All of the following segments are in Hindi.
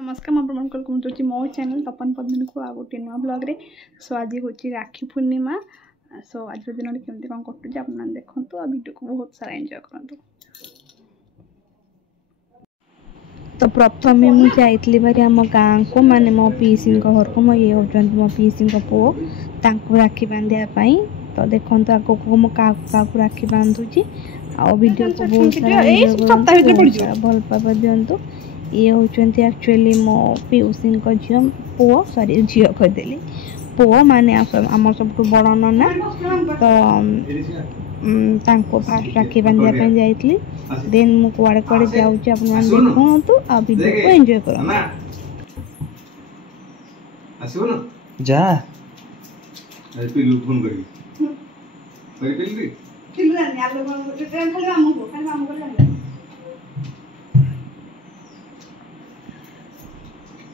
नमस्कार मैं वेलकम करुँच मो चैनल तपन पद्मिनी को आ गोटे नुआ ब्लॉग रे। सो आज हूँ राखी पूर्णिमा। सो आज दिन में केमती कौन कटुचे आप देखो आ वीडियो को बहुत सारा एंजॉय करूँ। तो प्रथम मुझे जाइली भारी आम गाँ को माने मो पीसी घर को मो ये होती मो पीसी पुओ राखी बांधापी। तो देखो आगे को मो क्या राखी बांधुची आ वीडियो को बहुत सारा भल पावा दिंतु। ये होती एक्चुअली मो पीसी झील पुओ सॉरी झील कहीदेली पुओ माने आम सब बड़ नना। तो फास्ट राखी बांधापी जाइली देन मु कुआड़े कुआड़े जाऊँगी आप देखु आ वीडियो को एंजॉय करो। जा फोन करी ठीक है झुमला ହେଲା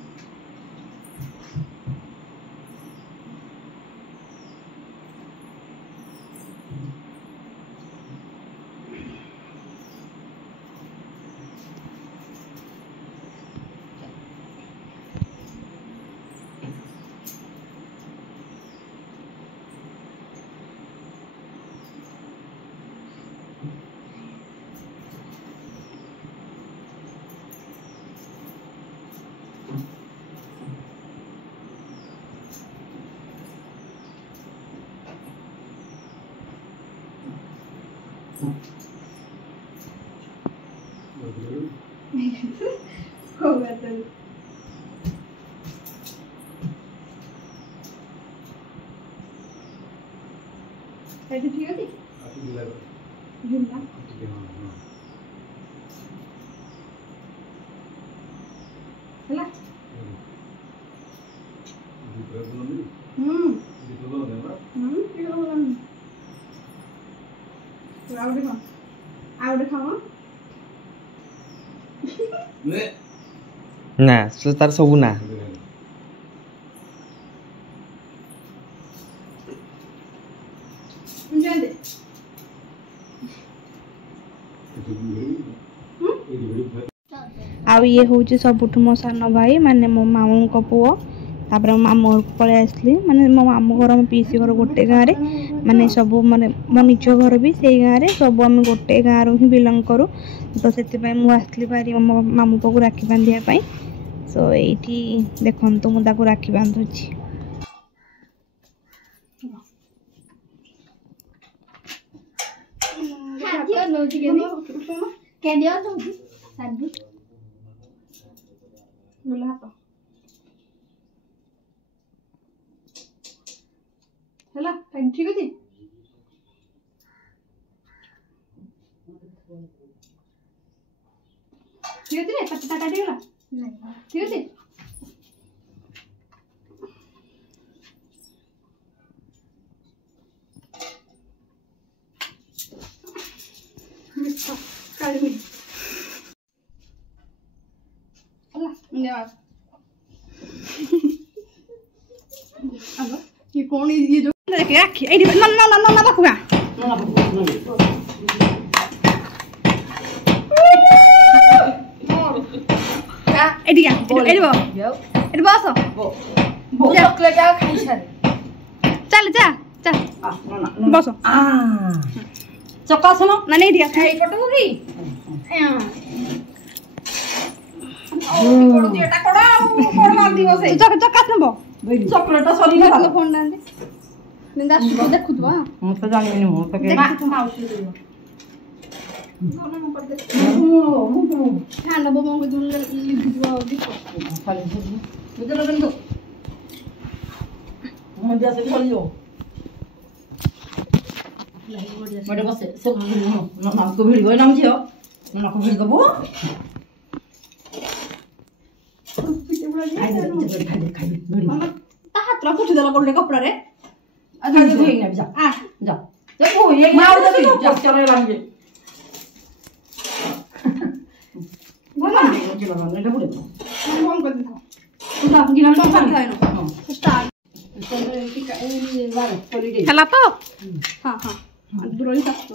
ना तार सबू ना आ ये हूँ सबुठ मो सान भाई माने मो मामू को पुओ। तापर मामू घर को पलि आसली माने मो मामू घर मो पीसी घर गोटे गाँव में माने सब माने मो निज घर भी से गाँव में सब आम गोटे गाँव ही बिलंग करूँ। तो से आसली भारी मो मामू को राखी बांधापी। सो ये देखो मुझे राखी बांधुची। ठीक है ठीक है पत्ता काटी गला ठीक है ये कौन ये जो राखी ए ना ना ना ना बाकुआ एडिया एडिबो एडिबो आसो बो चॉकलेट आ खाई सारे चल जा जा बसो चका सुनो ना नहीं दिया खाई पटो की कोड़ दियाटा कोड़ मार दियो से चका सुनो चॉकलेट सरी ना फोन ना निंदा देखु तो हम तो जानि नहीं हो तो के माउसी दियो दोनों में कर दे हां ना बो मो दून लिख दियो देखो खाली मुझे लगन दो हम जैसे बोलियो बड़े बस सब ना को भिड़ गयो नाम जियो ना को भिड़ गबो मामा ता हाथ रखो छुदला बोलने कपड़ा रे अच्छा जो धोई ना जा आ जा देखो ये मार दे जा चले लागे बोला मुझे लगा ने बोले हम कर देखो तुझा गिना तो कर है ना स्टार्ट हेला तो हां हां दुरोई तक तो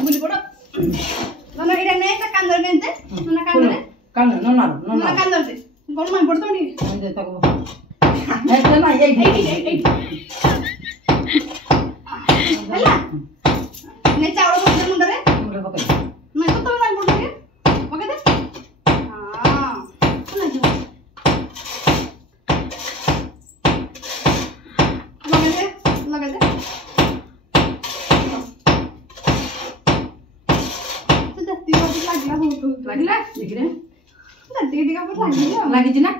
बोली बड़ा ना ना इरा नहीं ता कांदर नेते ना कांदर कांदर ना कांदर दे कौन मैं पड़ता नहीं मैं देता को है तो ना ये हला ने चावल को मुंडे मुंडे पकड़ मैं तो मैं पड़ता के पकड़ दे हां सुन जो लगा दे तो दत्ती को लागला हो तो लागला देख रे दत्ती का पर लागला लागी छी ना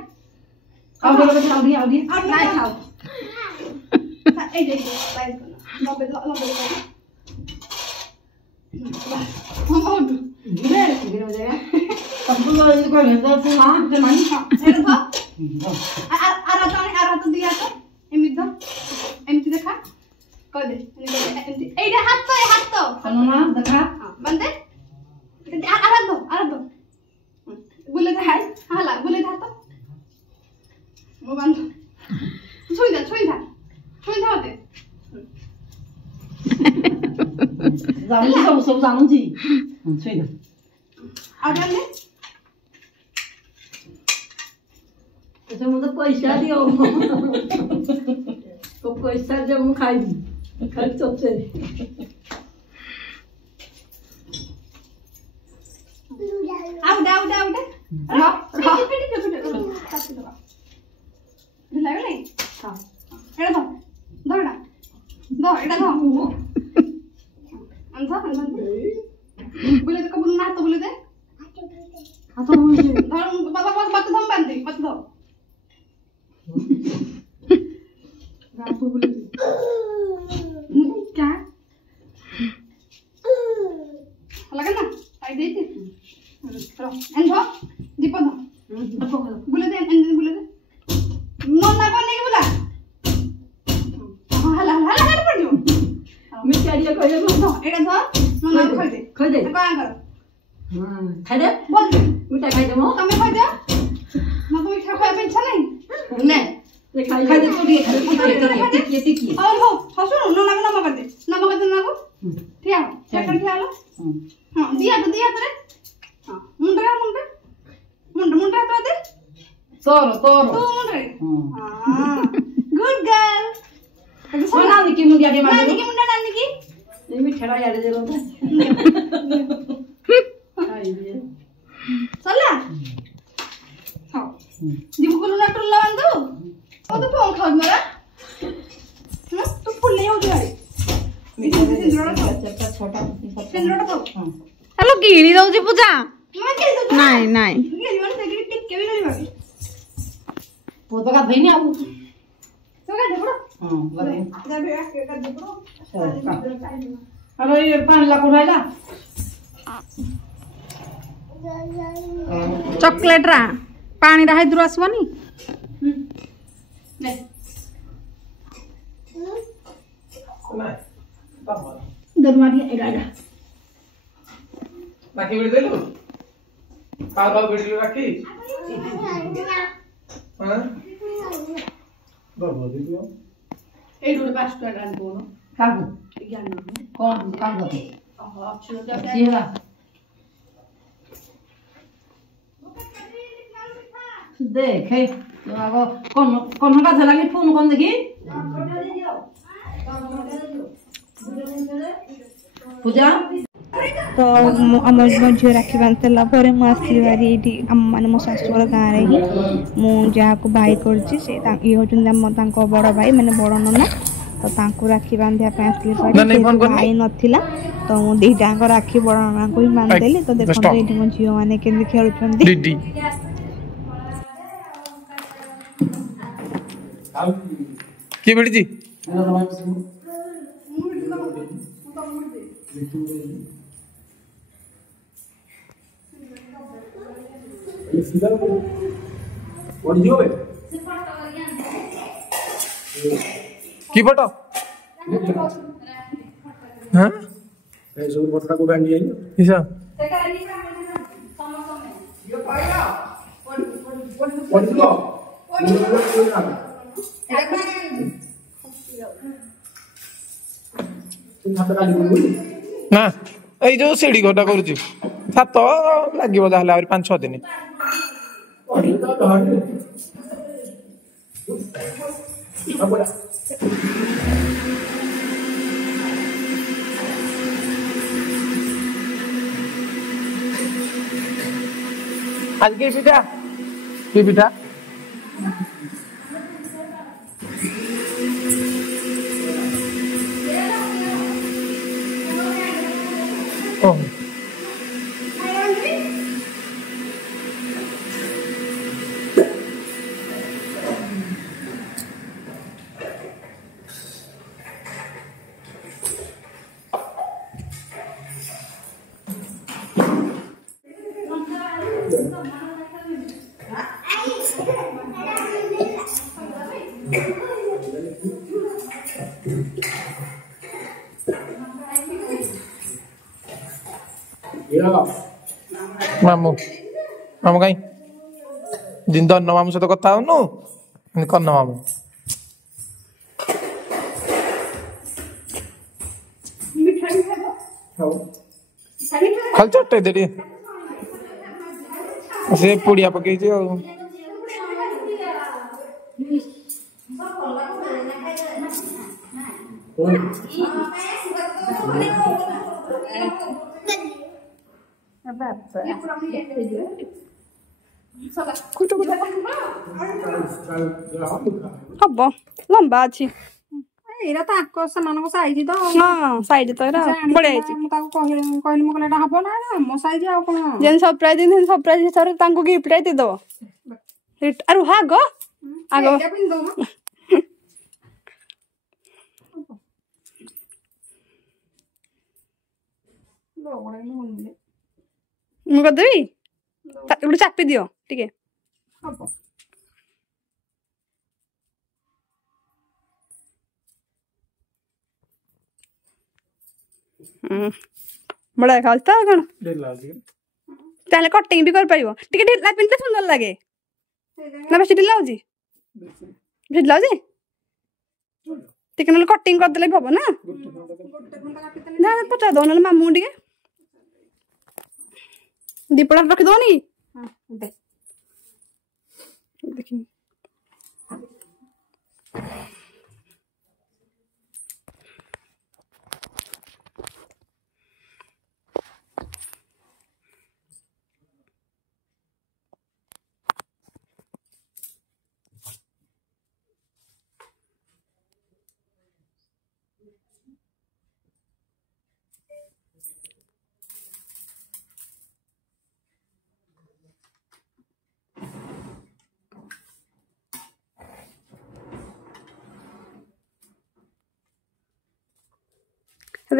आओ बोलो आओ दिया नहीं खाओ ए दे लाइट करना लबे हम आओ ले गिर हो जाएगा सब लोग को ले तो ना ते मानी ए तो आ तो दिया तो एमती देखा कह दे एटा हाथ तो सुनो ना देखा हां बंदे आरा दो बुले दे हाय हाला बुले दे तो मो बंद छुई दा होते जानु सब जानु जी छुई दा आ डाले तो मुझे पैसा दियो तो पैसा जब हम खाई खर्च होते आउट लगे नहीं हां एड़ा दो एड़ा दो अंधा बोले तो कबूल ना तो बोले दे हां तो मुझे बाबा बात हम बांध दे मत दो रात बोले क्या लगा ना आई दे दे रो एंधो दीपो दो बोले दे बोले दे नो ना को नहीं बोला हला पड़ जो मिर्चा दिया कह दे नो एटा दो नो ना खा दे का कर हां खा दे बोल मिठा खाई दे मो तमे खा दे ना तो मिठा खाए पे इच्छा नहीं ने खाई दे तो दिए टिकी और हो सुनो नो ना कर दे ना को ठिया चक्कर ठिया लो हां दिया तो रे हां मुंडा तो दे तोरो तो मुंडे हां गुड गर्ल सोना की मुंडिया दे मार की मुंडा नानी की ये भी ठेड़ा याद दे रो आई दे चला हां जीव को ना टुल्ला बंदू ओ तो फोन खाओ मरा तू फुल्ले हो गया छोटा हेलो गिरी दउची पूजा नहीं नहीं वो तो का धइनी आउ तो का देखो हां लगे जब आके का देखो अरे ये पानी ला कोराइला चॉकलेट रा पानी रा हेदुर आसबनी ले दरमारी एड़ा बाकी बिड़ देलु पाव बिड़लु बाकी हां बाबू दियो ए रोड पास कर डाल बोलो कागो ज्ञान कौन कागो हां चलो जा सीवा देख हे आगो कौन का चलानी फोन कौन देखी पूजा तो आम झील राखी बांधला मुझे बारी ये माने मो शाशुर गाँव ही मुझे भाई कर ये हूँ बड़ भाई माने बड़ नना तो राखी बांधापी आसली भाई नाला तो मुझे दीटा राखी बड़ नना को ही बांधदेली तो देखो ये मो झील मैंने केमी खेलुं की बिड़ी की फोटो हां ए सब फोटो को बांधी आई किसा यो पाइला पड़िलो ना এই जो सीढ़ी घटा करूची सात লাগিব जाहले आवर 5-6 दिन आज के पिठा की पिठा ओह मामू मामू कहीं दिन तो अन्न मामू सहित कथा हो कन्न मामू खाली चटे दे से पुड़िया पकई हब लंबा अच्छी ଏଇଟା ତାଙ୍କ ସେମାନଙ୍କ ସାଇଜ ତ ହଁ ସାଇଡ ତ ଏରା ବଢିଆ ହେଇଛି ମୁଁ ତାକୁ କହିଲି ମୁଁ କହିଲେ ଏଟା ହବ ନା ଆମ ସାଇଜ ଆଉ କଣ ଯେନ୍ ସରପ୍ରାଇଜ ଦିନ ସରପ୍ରାଇଜ ହିସାବରେ ତାଙ୍କୁ ଗିଫ୍ଟ ଟା ଦେଇଦବ ଆରୁ ଆଗ ଆଗ ମୁଁ କରିଦେବି ଗୋଟେ ଚାପି ଦିଅ ଟିକେ ବଢିଆ ଦେଖାଯାଉଛି ତ କଣ ତାହେଲେ କଟିଂ ବି କରିପାରିବ ଟିକେ ଢିଲା ପିନ୍ଧିଲେ ସୁନ୍ଦର ଲାଗେ ନା ବେଶୀ ଢିଲା ହଉଛି ଢିଲା ହଉଛି ଟିକେ ନହେଲେ କଟିଂ କରିଦେଲେ ବି ହବ ନା ପଚାର ଦବ ନହେଲେ ମାମୁଁ ଟିକେ ଦୀପଟା ରଖିଦବନି ଦେଖି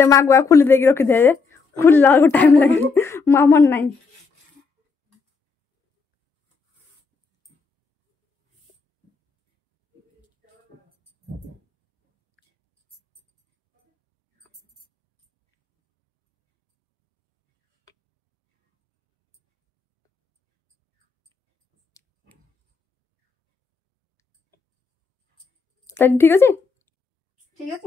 मागुआ खुली देगी रखी दे खुलला को टाइम लगे मां मन नहीं ठीक अच्छे ठीक है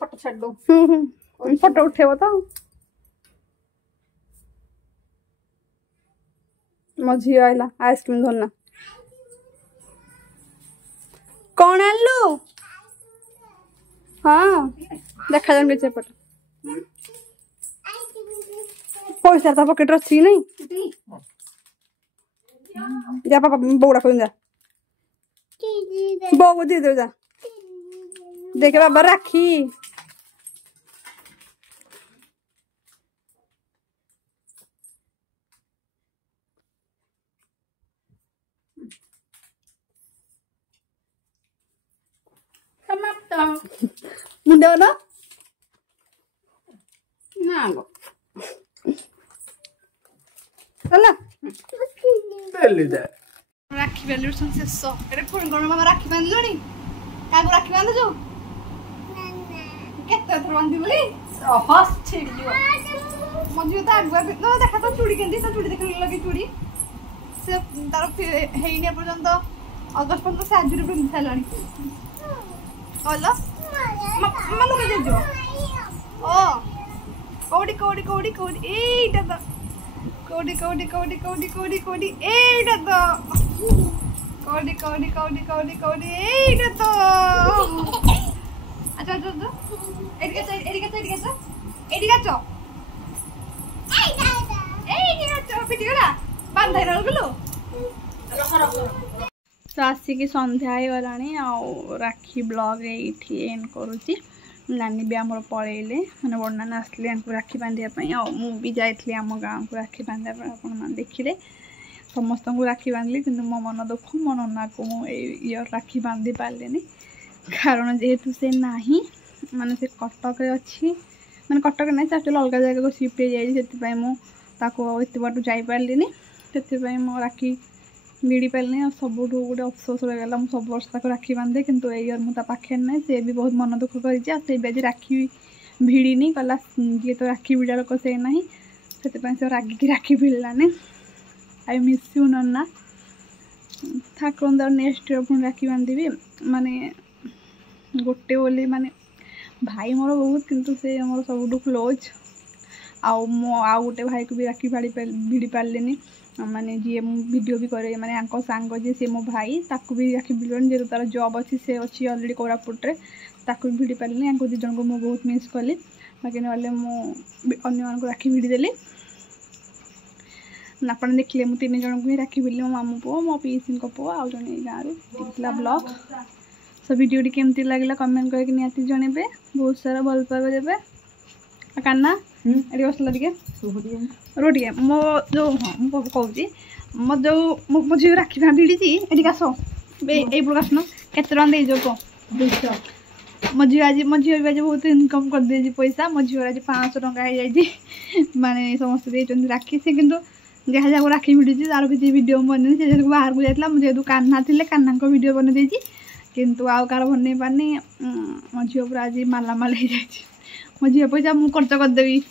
फोटो छाड़ दो फोटो उठेब तो मो झी आइला आइसक्रीम धरना कौन आनलु हाँ देखा जान बेचे पट पैसा तो पकेट अच्छी नहीं जा पापा बौड़ा को जा बौ को दे दो जा देखे बाबा राखी मुंडे वाला ना गो चला राखी बांधुछन शेष एटा कोन कोन मामा राखी बांधलणी कागो राखी बांधु जो केते थर बांधि बोली हस छेड़ी जो मझियो त आगुआ न देखा तो चूड़ी केंदी तो चूड़ी देखले लगे चूड़ी से तार हेइने पर्यंत अगस्त 15 से आज रे बिन थालाणी होला मामा लुका जेजो ओ कोडी कोडी कोडी कोडी एटा तो कोडी कोडी कोडी कोडी कोडी कोडी एटा तो कोडी कोडी कोडी कोडी कोडी एटा तो अच्छा अच्छा अच्छा एडिका पिटिगला बांधाई रहलु तो आसिक संध्या गला राखी ब्लॉग ये एंड करुच्ची नानी भी आम पलैले मैंने बड़ नाना आसले राखी बांधापी मुझे जाइली आम गाँव को राखी बांधा आप देखिले समस्त को राखी बांधली कि मो मन दुख मो नना को मुझे राखी बांधि पारे कारण जेहेतु से ना माने से कटक अच्छी मैंने कटक ना एक्चुअली अलग जगह को शिफ्ट हो जाए मुझे बाट जापारे से मो राखी भिड़ी पारे सब गोटे अफसोस रहीगला मुझे सब वर्ष तक राखी बांधे किंतु एयर मुझे पाखे ना से भी बहुत मन दुख कर राखी भिड़नी कला जी तो राखी भिड़ा लोक से ना से रागिकी राखी भिड़लानी आई मिस यू नन्ना ठाकुर नेक्स्ट पुणी राखी बांधि माने गोटे बोली माने भाई मोर बहुत किंतु से मोर सब क्लोज आउ गोटे भाई को भी राखी भिड़ी पारे माने जी वीडियो भी करे माने आंको सांग जे से मो भाई ताकू भी राखी भिड़न जे तार जॉब अच्छी से अच्छी ऑलरेडी कोरापुटे ताकू भिड़ी पारे आंको दु जन को मु बहुत मिस कली बाकी ना मुझे को राखी भिड़ी देली आप देखिले मुझे 3 जन को ही राखी भिड़ी मो मामू पुओ मो पीसी पुओ आउ जन गाँव टिकला ब्लॉग सो वीडियो कमती लगला कमेंट करके निहाती जनइबे बहुत सारा भल पाइबे देबे कान्ना एडी बसला टिके रोटिए मो जो हाँ मुझे कहूँ मो जो मो झील राखी भिड़ी एटी आस ये आसन केते टका दे जो मो झी आज बहुत इनकम कर दे पैसा मो झील आज 500 टका हो जाए माने समस्त देते राखी से किंतु जहाँ जहाँ राखी भिड़ी तार किसी वीडियो बन से बाहर को जाता मुझे कान्ना थे कान्ना वीडियो बन देती किंतु आउ कार बन पारनी मो झील पूरा आज मालामाल हो जाए मो झील पैसा मुझे खर्च करदेवी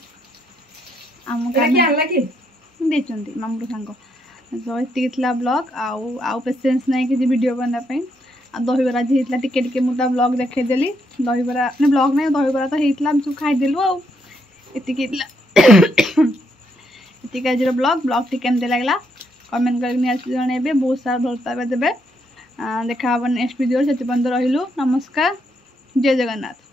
आम देती मामू सांग तो ये ब्लॉग आउ पेसेंस ना कि वीडियो बनापी दहीबरा जी होता टिके मुझे ब्लॉग देखदेली दहीबरा ना ब्लॉग ना दहीबरा तो होता सब खाईदेलु आती आज ब्लॉग टी केमती लगला कमेंट करके जनइबे बहुत सारा भल पाइबा देवे देखा नेक्स्ट वीडियो से रही नमस्कार जय जगन्नाथ।